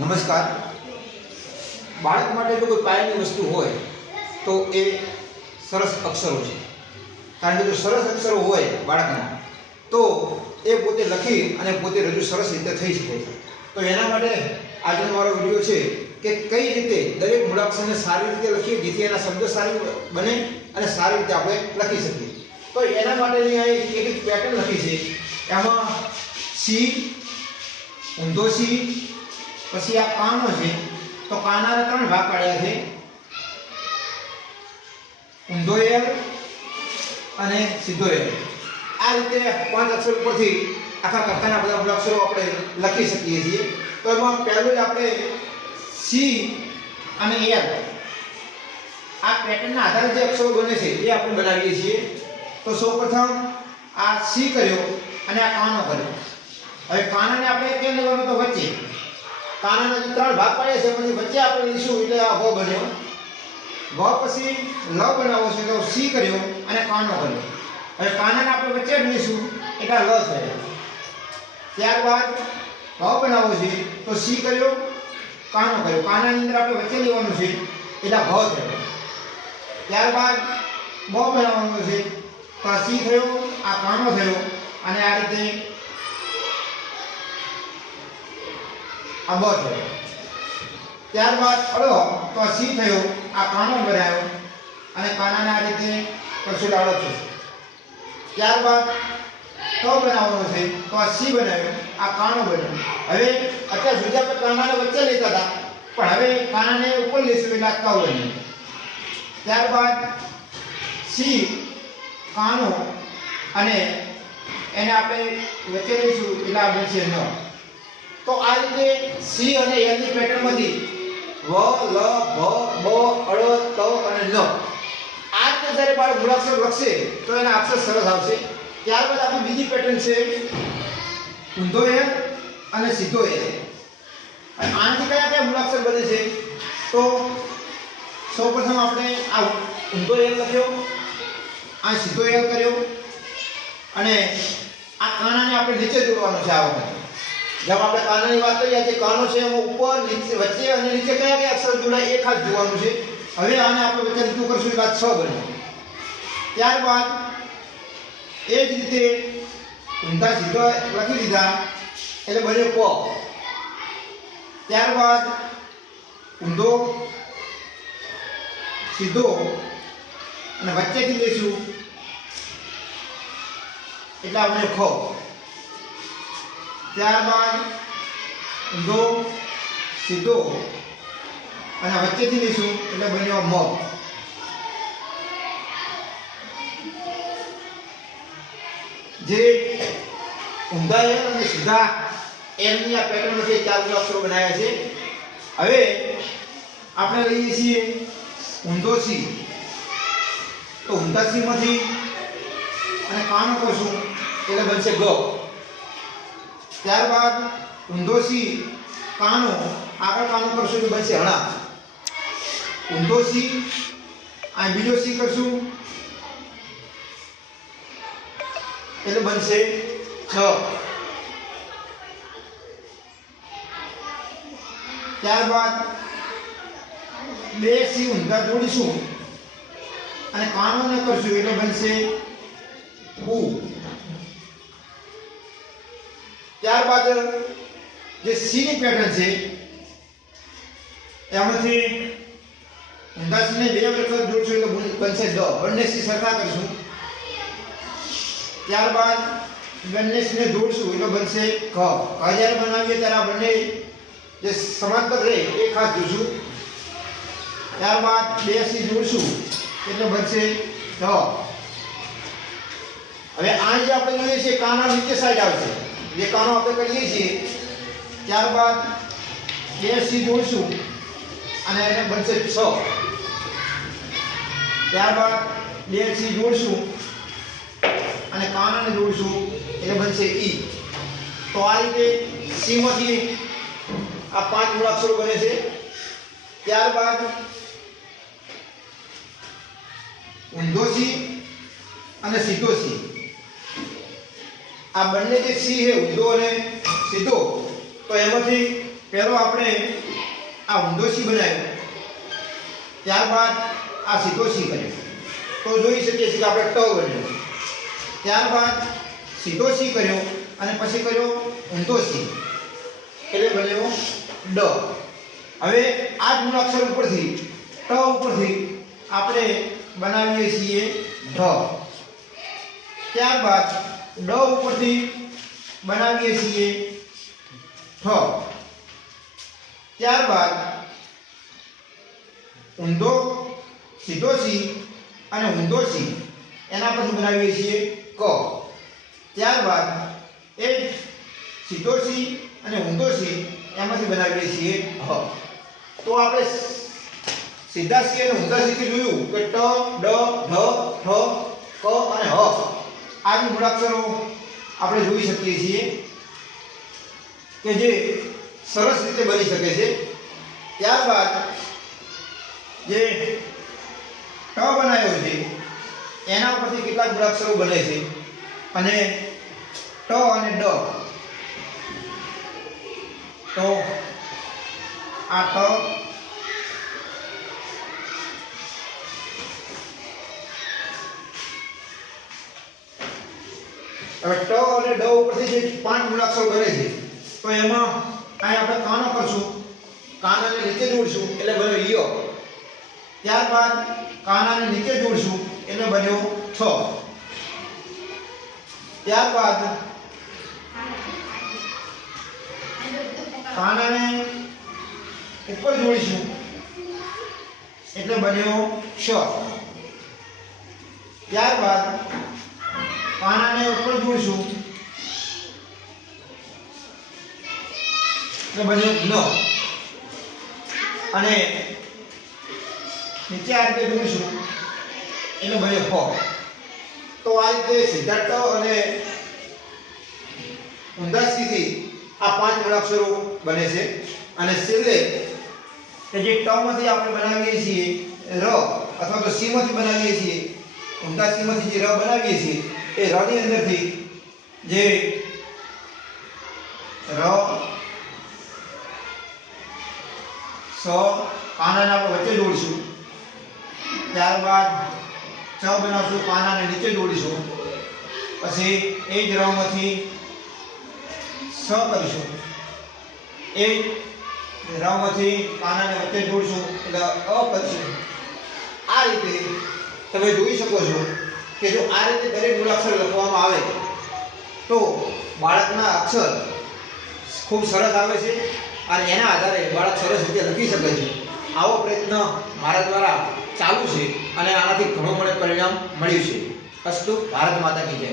નમસ્કાર. બાળક માટે જો કોઈ પાયાની વસ્તુ હોય, તો એ સરસ અક્ષરો છે. કારણ કે જો સરસ અક્ષરો હોય બાળકના, તો એ પોતે લખી અને પોતે રજૂ સરસ રીતે થઈ શકે છે. તો એના માટે આજનો મારો વીડિયો છે કે કઈ રીતે દરેક મૂળાક્ષરને સારી રીતે લખીએ, જેથી એના શબ્દ સારી બને અને સારી રીતે આપણે લખી શકીએ. તો એના માટેની આ એક પેટર્ન લખી છે, એમાં સી, ઊંધો સી પછી આ કાનો છે, તો કાના ત્રણ ભાગ પાડ્યા છે. ઊંધો એલ અને સીધો એલ. આ રીતે પાંચ અક્ષર ઉપરથી આખા કથાના બધા મૂળાક્ષરો આપણે લખી શકીએ છીએ. તો એમાં પહેલું જ આપણે સી અને એલ. આ પેટર્નના આધારે જે અક્ષરો બને છે, એ આપણે બનાવીએ છીએ. તો સૌપ્રથમ આ સી કર્યો અને આ કાનો કર્યો. હવે કાનાને આપણે કેમ લેવાનો તો વચ્ચે? કાનાના જે ત્રણ ભાગ પાડ્યા છે, પછી વચ્ચે આપણે લઈશું, એટલે આ હો. બન્યો વ પછી લ બનાવવો છે, તો સી કર્યો અને કાનો કર્યો. હવે કાનાને આપણે વચ્ચે લઈશું, એટલે લ થયો. ત્યારબાદ ભ બનાવવો છે, તો સી કર્યો, કાનો કર્યો. કાનાની અંદર આપણે વચ્ચે લેવાનું છે, એટલે ભ થયો. ત્યારબાદ બ બનાવવાનું છે, તો સી થયો, આ કાનો થયો, અને આ રીતે આ થયો ત્યારબાદ અડો, તો આ સી થયો, આ કાણો બનાવ્યો અને કાનાને આ રીતે પરસુડાળો ડાળો થશે ત્યારબાદ તો બનાવવાનો છે, તો આ સી બનાવ્યો, આ કાણો બન્યો હવે અત્યારે આપણે કાનાને વચ્ચે લેતા હતા, પણ હવે કાણાને ઉપર લઈશું એટલે કવ બન્યું. ત્યારબાદ સી કાનો અને એને આપણે વચ્ચે લઈશું એટલે આ બનશે ન તો આ રીતે સી અને એલની પેટર્નમાંથી વ, લ ભ બ અળ, ત અને ન આ રીતે જ્યારે બાળક મૂળાક્ષર લખશે, તો એના અક્ષર સરસ આવશે. ત્યારબાદ આપણી બીજી પેટર્ન છે, ઊંધો એ અને સીધો એ અને આનાથી કયા કયા મૂળાક્ષર બને છે? તો સૌપ્રથમ આપણે આ ઊંધો એલ લખ્યો, આ સીધો એલ કર્યો, અને આ કાણાને આપણે નીચે જોડવાનો છે આ વખતે. જેમ આપણે કાનાની વાત કરીએ જે કાનો છે એમાં ઉપર, નીચે, વચ્ચે અને નીચે કયા કયા અક્ષર જોડાય એ ખાસ જોવાનું છે. હવે આને આપણે વચ્ચે લીટું કરશું? એ વાત છ બની. ત્યારબાદ, એ જ રીતે ઊંધા સીધો લખી દીધા, એટલે બન્યો પ. ત્યારબાદ, ઊંધો, સીધો, અને વચ્ચેથી લઈશું, એટલે આપણે ખ. ત્યારબાદ ઊંધો સીધો અને વચ્ચેથી લઈશું એટલે બન્યો મ જે ઊંધા એલ અને સીધા એલની આ પેટર્ન છે ચાર અક્ષરો બનાવ્યા છે. હવે આપણે લઈએ છીએ ઊંધો સી. તો ઊંધા સી અને કાનો કરશું એટલે બનશે ગ. ત્યારબાદ ઊંધો સી કાનો આગળ કાનો કરશું તો બનશે? હણા. ઊંધો સી આ બીજો સી કરશું? એટલે બનશે છ. ત્યારબાદ બે સી ઊંધા જોડીશું અને કાનોને કરશું એટલે બનશે ઉ. ત્યારબાદ જે સીની પેટર્ન છે, એમાંથી ઊંધા ને બે વખત જોડશું એટલે બન- બનશે દ. બંને સી સરખા કરીશું. ત્યારબાદ બંને સીને જોડશું એટલે બનશે ક ક બનાવીએ ત્યારે આ બંને જે સમાંતર રહે, એ ખાસ જોશું ત્યારબાદ બે સી જોડશું એટલે બનશે ધ હવે આ જે આપણે જોઈએ છીએ, કાના નીચે સાઈડ આવશે. કાનો આપણે કરીએ છીએ. ત્યારબાદ બે સી જોઈશું અને એને બનશે છ. ત્યારબાદ બે સી જોઈશું અને કાનાને જોઈશું એટલે બનશે ઈ તો આ રીતે સીમાંથી આ પાંચ મૂળાક્ષરો બને છે. ત્યારબાદ ઊંધો સી અને સીધો સી આ બંને જે સી છે, ઊંધો અને સીધો, તો એમાંથી પહેલો આપણે આ ઊંધો સી બનાવ્યો. ત્યારબાદ આ સીધો સી કર્યો તો જોઈ શકીએ છીએ કે આપણે ટ બન્યો. ત્યારબાદ સીધો સી કર્યો અને પછી કર્યો ઊંધો સી એટલે બન્યો ડ. હવે આ જ મૂળાક્ષર ઉપરથી, ટ ઉપરથી આપણે બનાવીએ છીએ ઢ ત્યારબાદ ડ ઉપરથી બનાવીએ છીએ. ઠ. ત્યારબાદ ઊંધો, સીધો સી અને ઊંધો સી. એના પછી બનાવીએ છીએ ક. ત્યારબાદ એ સીધો સી અને ઊંધો સી એમાંથી બનાવીએ છીએ હ. તો આપણે સીધા સી અને ઊંધા સીથી જોયું કે ટ, ડ, ઢ ઠ આ જે મૂળાક્ષરો આપણે જોઈ શકીએ છીએ કે જે સરસ રીતે બની શકે છે. ત્યારબાદ જે ટ બનાવ્યો છે, એના પરથી કેટલાક મૂળાક્ષરો બને છે અને ટ અને ડ તો આ ટ હવે ટ અને ડ ઉપરથી જે પાંચ મૂળાક્ષરો બને છે, તો એમાં અહીં આપણે કાનો કરશું કાનાને નીચે જોડશું, એટલે બન્યો ઈયો ત્યારબાદ કાનાને નીચે જોડશું, એટલે બન્યો છ. ત્યારબાદ કાનાને ઉપર જોડીશું, એટલે બન્યો છ. ત્યારબાદ કાનાને ઉપર જોઈશું. એટલે બન્યો લ. અને નીચે આ રીતે જોઈશું. એટલે બન્યો હો તો આ રીતે સિદ્ધાર્થ અને ઊંધા સ્થિતિ આ પાંચ મૂળાક્ષરો બને છે. અને છેલ્લે કે જે ટમાંથી આપણે બનાવીએ છીએ, ર, અથવા તો સીમાંથી બનાવીએ છીએ ઊંધા સીમાંથી જે ર બનાવીએ છીએ એ ર ની અંદરથી જે ર, સ કાનાને આપણે વચ્ચે જોડીશું. ત્યારબાદ ચ બનાવશું કાનાને નીચે જોડીશું. પછી એ જ રમાંથી સ કરીશું. એ રમાંથી કાનાને વચ્ચે દોડીશું એટલે અ કરીશું. આ રીતે તમે જોઈ શકો છો કે જો આ રીતે દરેક મૂળાક્ષર લખવામાં આવે, તો બાળકના અક્ષર ખૂબ સરસ આવે છે અને એના આધારે બાળક સરસ રીતે લખી શકે છે. આવો પ્રયત્ન મારા દ્વારા ચાલુ છે અને આનાથી ઘણું મને પરિણામ મળ્યું છે. અસ્તુ, ભારત માતા કી જય.